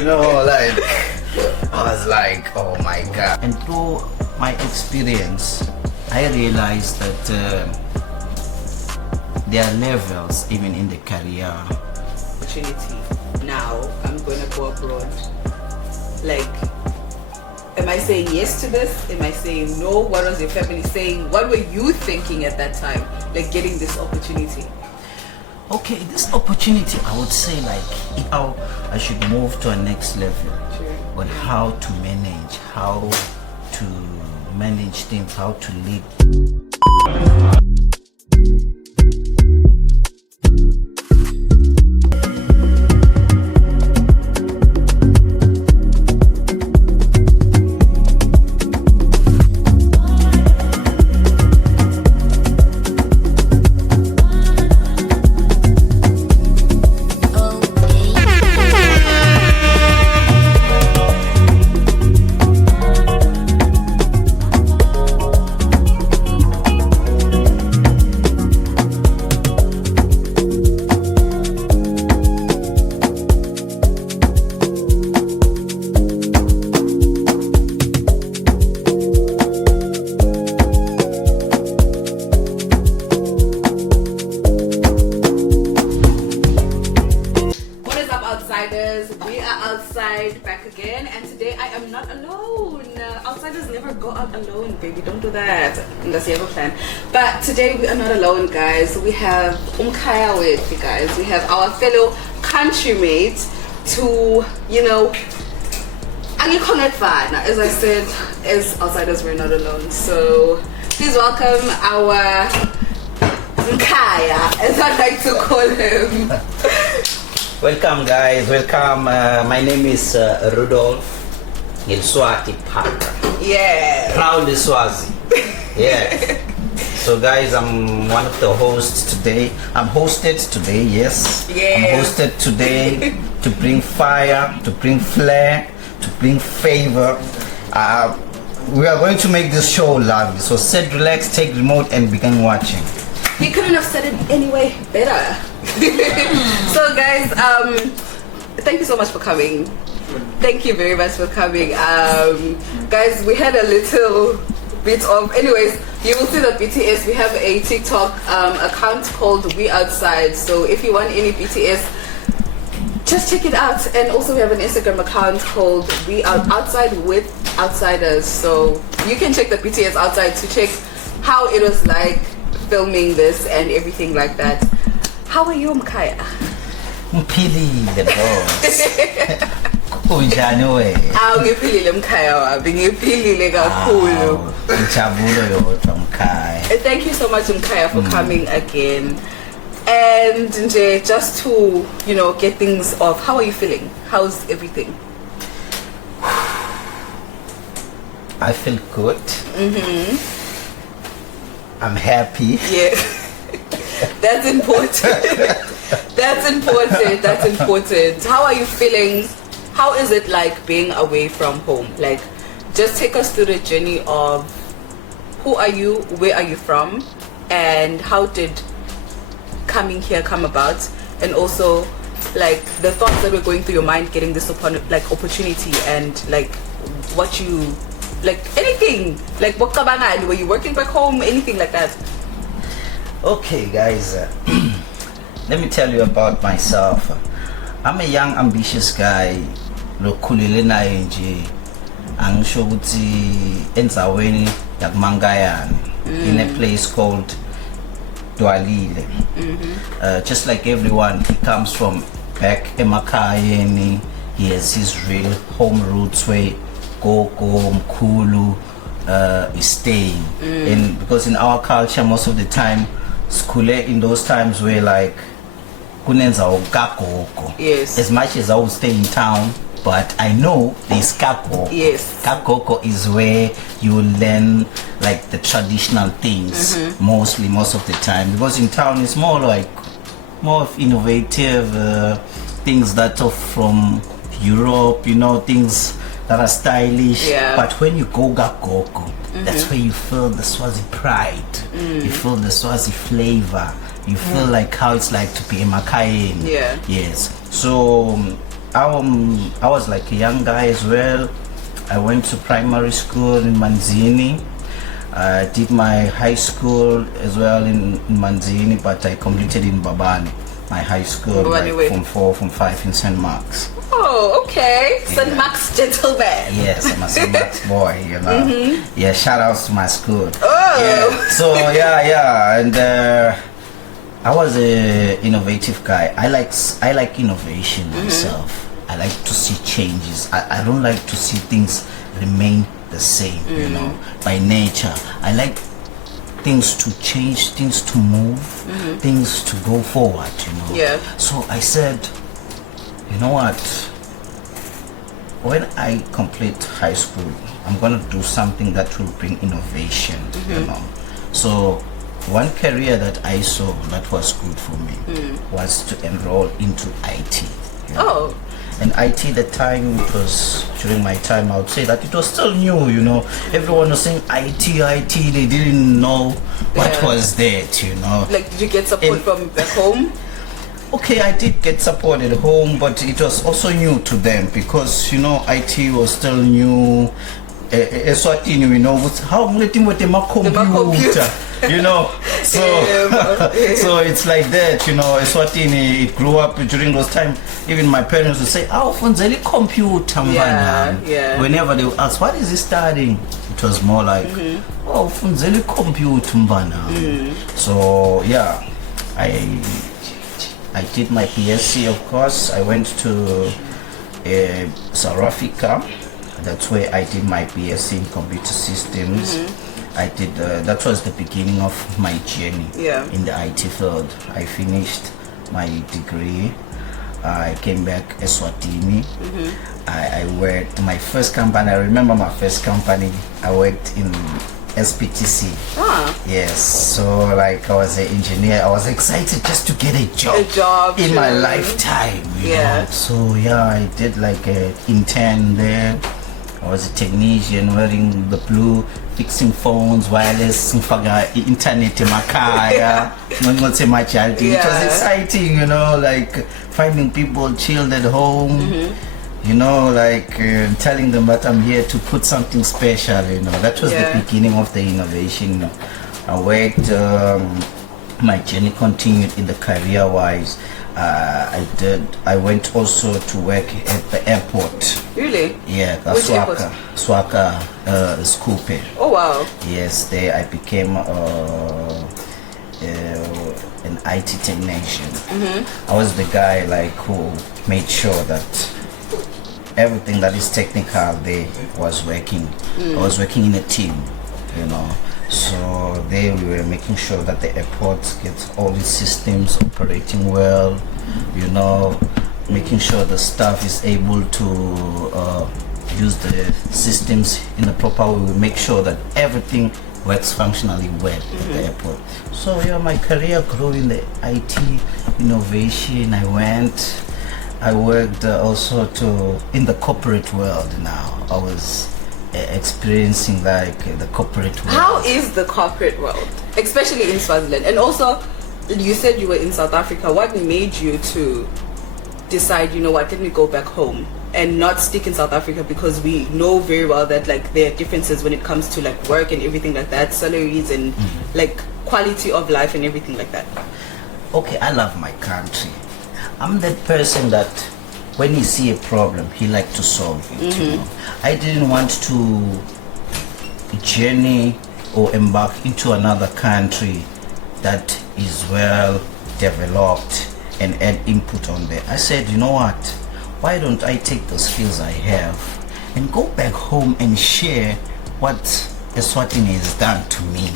you know, like I was like, oh my god. And through my experience, I realized that there are levels even in the career. Opportunity. Now I'm gonna go abroad. Like, am I saying yes to this? Am I saying no? What was your family saying? What were you thinking at that time, like getting this opportunity? Okay, this opportunity, I would say like how I should move to a next level. Sure. On how to manage things, how to lead. We are outside back again, and today I am not alone. Outsiders never go out alone, baby. Don't do that unless you have a plan. But today we are not alone, guys. We have Umkaya with you guys. We have our fellow countrymates to, you know, as I said, as outsiders we're not alone. So please welcome our Umkaya, as I like to call him. Welcome guys, welcome. My name is Rudolf Eswatini Family. Yeah. Proudly Swazi. Yeah. So guys, I'm one of the hosts today. I'm hosted today, yes. Yeah. I'm hosted today to bring fire, to bring flair, to bring favor. We are going to make this show lovely. So sit, relax, take remote and begin watching. He couldn't have said it anyway better. So guys, thank you so much for coming. Thank you very much for coming. Guys, we had a little bit of, anyways, you will see that BTS, we have a TikTok account called We Outside. So if you want any BTS, just check it out. And also we have an Instagram account called We Outside with Outsiders. So you can check the BTS outside to check how it was like filming this and everything like that. How are you, Mkaya? Mphilile boss. Kunjani wena? Ngiphilile Mkhaya wami, ngiphilile kakhulu. Injabulo yodwa Mkhaya. Thank you so much Mkhaya for coming again. And nje, just to, you know, get things off, how are you feeling? How's everything? I feel good. I'm happy. Yeah. That's important. That's important. That's important. How are you feeling? How is it like being away from home? Like, just take us through the journey of who are you, where are you from, and how did coming here come about, and also like the thoughts that were going through your mind getting this opportunity, and like what you like, anything like what were you working back home, anything like that? Okay guys, let me tell you about myself. I'm a young ambitious guy lokhulele naye nje angisho ukuthi endzaweni yakumangayane in a place called Dwalile. Just like everyone, he comes from back emakayeni. He has his real home roots where gogo mkhulu is staying. And because in our culture most of the time skule in those times where like kunenza ukagogo. Yes. As much as I would stay in town, but I know there's kagogo. Yes. Kagogo is where you learn like the traditional things most of the time, because in town it's more like more of innovative things that are from Europe, you know, things that are stylish. Yeah. But when you go Gagogo, that's where you feel the Swazi pride. You feel the Swazi flavor. You feel like how it's like to be a Makayan. Yeah. Yes. So I was like a young guy as well. I went to primary school in Manzini. I did my high school as well in Manzini, but I completed in Babani, my high school, like from 4, from 5 in St. Mark's. Oh, okay. St. Mark's gentleman. Yes, I'm a St. Mark's boy, you know. Yeah, shout outs to my school. Oh. Yeah. So and I was a innovative guy. I like innovation myself. I like to see changes. I don't like to see things remain the same, you know, by nature. I like things to change, things to move, things to go forward, you know. Yeah. So I said, you know what? When I complete high school, I'm gonna do something that will bring innovation, you know. So one career that I saw that was good for me was to enroll into IT. You know? Oh. And IT, the time it was during my time, I would say that it was still new, you know. Everyone was saying IT, they didn't know what was that, you know. Like, did you get support from back home? Okay, I did get support at home, but it was also new to them because, you know, IT was still new. Eswatini, you know, how many with my computer, you know. So so it's like that, you know. Eswatini, it grew up during those times. Even my parents would say, "Oh, funzeli computer, yeah. Whenever they would ask, "What is he studying?" It was more like, "Oh, funzeli computer, So yeah, I did my PSC, of course. I went to South Africa. That's where I did my BSc in computer systems. I did. That was the beginning of my journey in the IT field. I finished my degree. I came back Eswatini. I worked my first company. I remember my first company. I worked in SPTC. Yes. So like I was an engineer. I was excited just to get a job in my lifetime. You know? So yeah, I did like an intern there. I was a technician wearing the blue, fixing phones, wireless, internet in my car. It was exciting, you know, like finding people chilled at home, you know, like telling them that I'm here to put something special, you know. That was the beginning of the innovation. I worked, my journey continued in the career-wise. I went also to work at the airport. Really? Yeah, Swaka Skupe. Oh wow. Yes, there I became an IT technician. I was the guy like who made sure that everything that is technical there was working. I was working in a team, you know. So there we were making sure that the airport gets all its systems operating well, you know, making sure the staff is able to use the systems in the proper way. We make sure that everything works functionally well at the airport. So yeah, my career grew in the IT innovation. I worked also in the corporate world now. I was experiencing like the corporate world. How is the corporate world, especially in Swaziland? And also, you said you were in South Africa. What made you to decide, you know what, let me go back home and not stick in South Africa? Because we know very well that like there are differences when it comes to like work and everything like that, salaries and like quality of life and everything like that. Okay, I love my country. I'm that person that when he see a problem, he like to solve it. You know? I didn't want to journey or embark into another country that is well developed and add input on there. I said, you know what? Why don't I take the skills I have and go back home and share what Eswatini has done to me?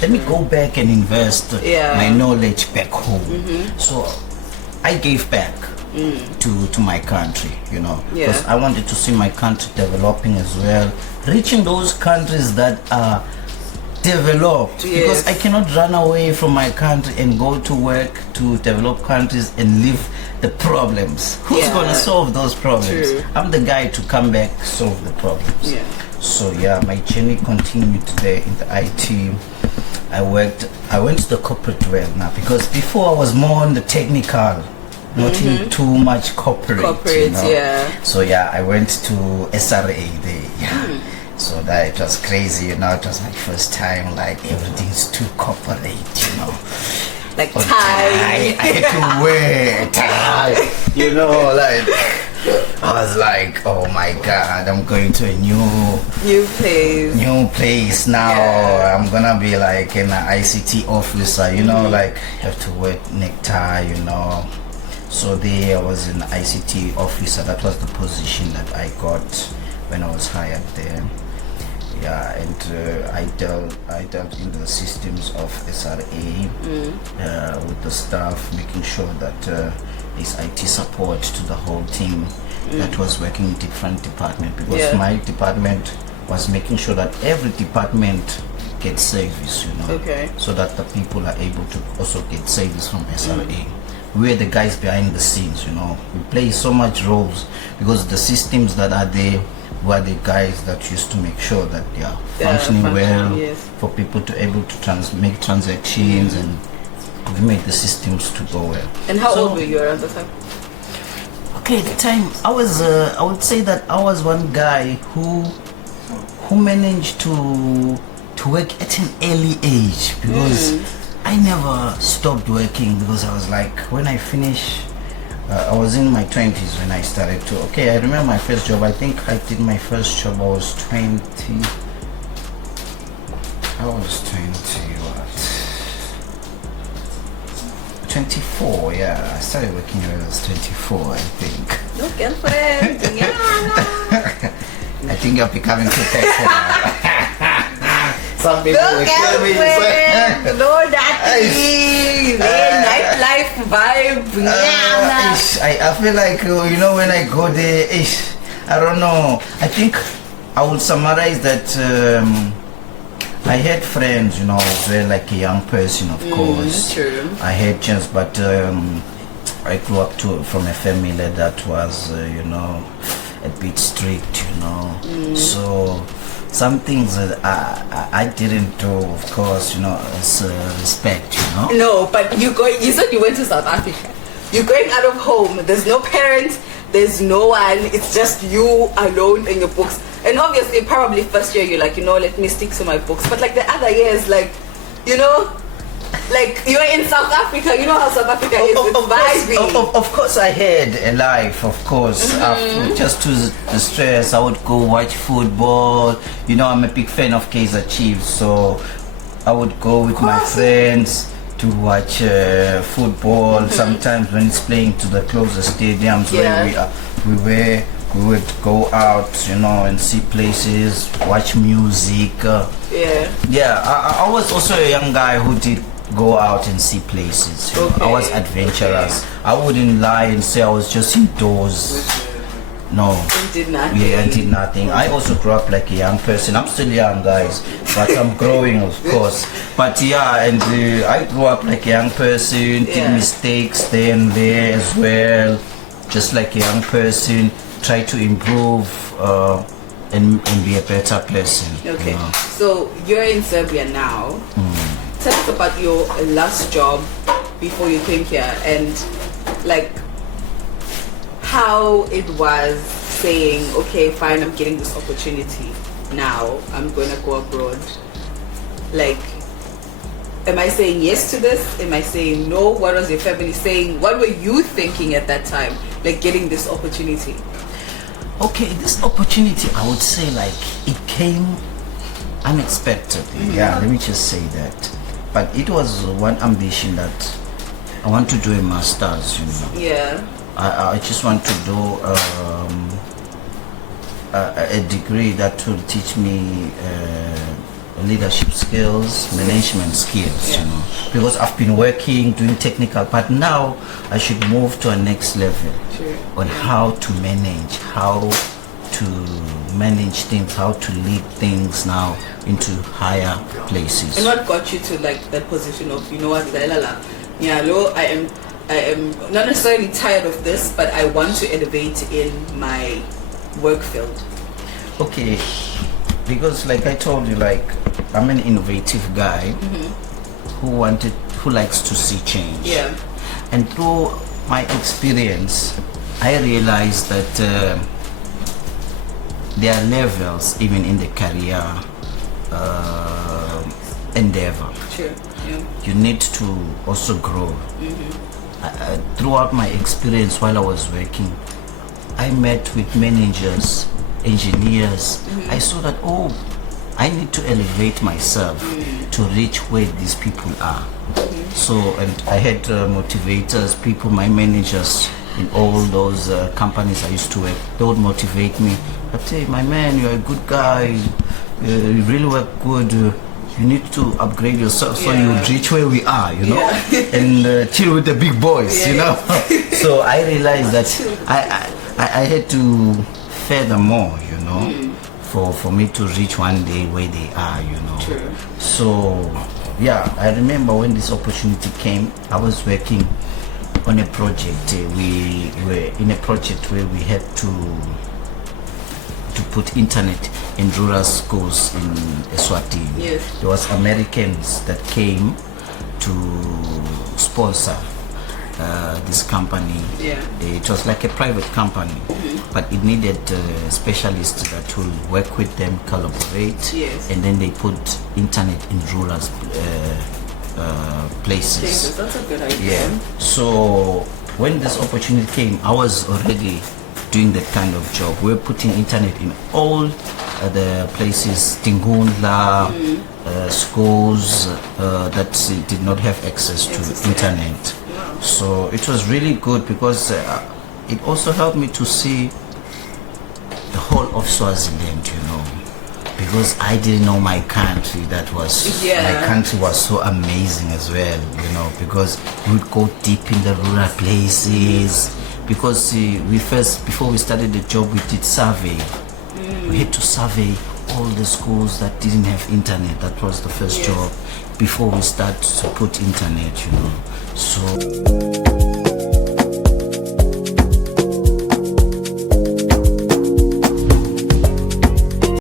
Let me go back and invest my knowledge back home. So I gave back to my country, you know, because I wanted to see my country developing as well, reaching those countries that are developed, because I cannot run away from my country and go to work to developed countries and leave the problems. Who's gonna solve those problems? I'm the guy to come back, solve the problems. So yeah, my journey continued there in the IT. I went to the corporate world now, because before I was more on the technical, not in too much corporate. Corporate, yeah. So yeah, I went to SRA there. Yeah. So that it was crazy, it was my first time. Like everything's too corporate, Like But tie. I had to wear a tie, like I was like, oh my god, I'm going to a New place. now. Yeah. I'm gonna be like an ICT officer, like have to wear necktie, So there I was an ICT officer. That was the position that I got when I was hired there. Yeah, and I dealt in the systems of SRA with the staff, making sure that there's IT support to the whole team that was working in different departments, because my department was making sure that every department gets service, Okay. so that the people are able to also get service from SRA. We're the guys behind the scenes, we play so much roles, because the systems that are there were the guys that used to make sure that they are functioning well, yes. for people to able to make transactions, and we made the systems to go well. And how old were you around the time? Okay, at the time I was I would say that I was one guy who managed to work at an early age, because I never stopped working, because I was like, when I finish, I was in my 20s when I started to. Okay, I remember my first job. I think I did my first job. I was 20. I was 24. Yeah, I started working when I was 24. I think. No girlfriend. I think I'm becoming too thankful. Some people No will kill me. girlfriend. No daddy. Nightlife vibe. I feel like, when I go there, I don't know. I think I would summarize that I had friends, as well, like a young person, of course. True. I had chance, but I grew up from a family that was, a bit strict, So some things that I didn't do, of course, as respect, No, but you said you went to South Africa. You're going out of home. There's no parents. There's no one. It's just you alone in your books. And obviously, probably first year, you're like, let me stick to my books. But like the other years, like, like you're in South Africa. You know how South Africa is. It's vibing. Of course, I had a life. Of course, just to the stress, I would go watch football. I'm a big fan of Kaizer Chiefs, so I would go with my friends to watch football. Sometimes when it's playing to the closest stadiums where we would go out, and see places, watch music. I was also a young guy who did go out and see places. I was adventurous. I wouldn't lie and say I was just indoors. No. You did nothing. Yeah, I did nothing. I also grew up like a young person. I'm still young, guys, but I'm growing, of course. But and I grew up like a young person, did mistakes there and there as well, just like a young person. Try to improve and be a better person. Okay, so you're in Serbia now. Tell us about your last job before you came here, and like how it was saying, okay, fine, I'm getting this opportunity now, I'm gonna go abroad. Like, am I saying yes to this? Am I saying no? What was your family saying? What were you thinking at that time, like getting this opportunity? Okay, this opportunity, I would say, like, it came unexpectedly. Yeah, let me just say that. But it was one ambition that I want to do a master's, Yeah. I just want to do a degree that will teach me leadership skills, management skills, because I've been working, doing technical, but now I should move to a next level on how to manage things, how to lead things now into higher places. And what got you to like that position of, I am not necessarily tired of this, but I want to elevate in my work field? Okay, because like I told you, like I'm an innovative guy who likes to see change. Yeah. And through my experience, I realized that there are levels even in the career endeavor. Sure. Yeah. You need to also grow. Throughout my experience while I was working, I met with managers, engineers. I saw that, I need to elevate myself to reach where these people are. So, and I had motivators, people, my managers in all those companies I used to work. They would motivate me. I'd say, my man, you're a good guy. You really work good. You need to upgrade yourself so you reach where we are, you know, and chill with the big boys, you know. So I realized that I had to further more, you know, for me to reach one day where they are, you know. True. So yeah, I remember when this opportunity came, I was working on a project. We were in a project where we had to put internet in rural schools in Eswatini. Yes. There was Americans that came to sponsor this company. Yeah. It was like a private company, but it needed specialists that will work with them, collaborate, and then they put internet in rural places. That's a good idea. Yeah. So when this opportunity came, I was already doing that kind of job. We're putting internet in all the places, Tingundla, schools that did not have access to internet. Wow. So it was really good because it also helped me to see the whole of Swaziland, you know, because I didn't know my country. My country was so amazing as well, you know, because we would go deep in the rural places. Because before we started the job, we did survey. We had to survey all the schools that didn't have internet. That was the first job before we start to put internet, you know. So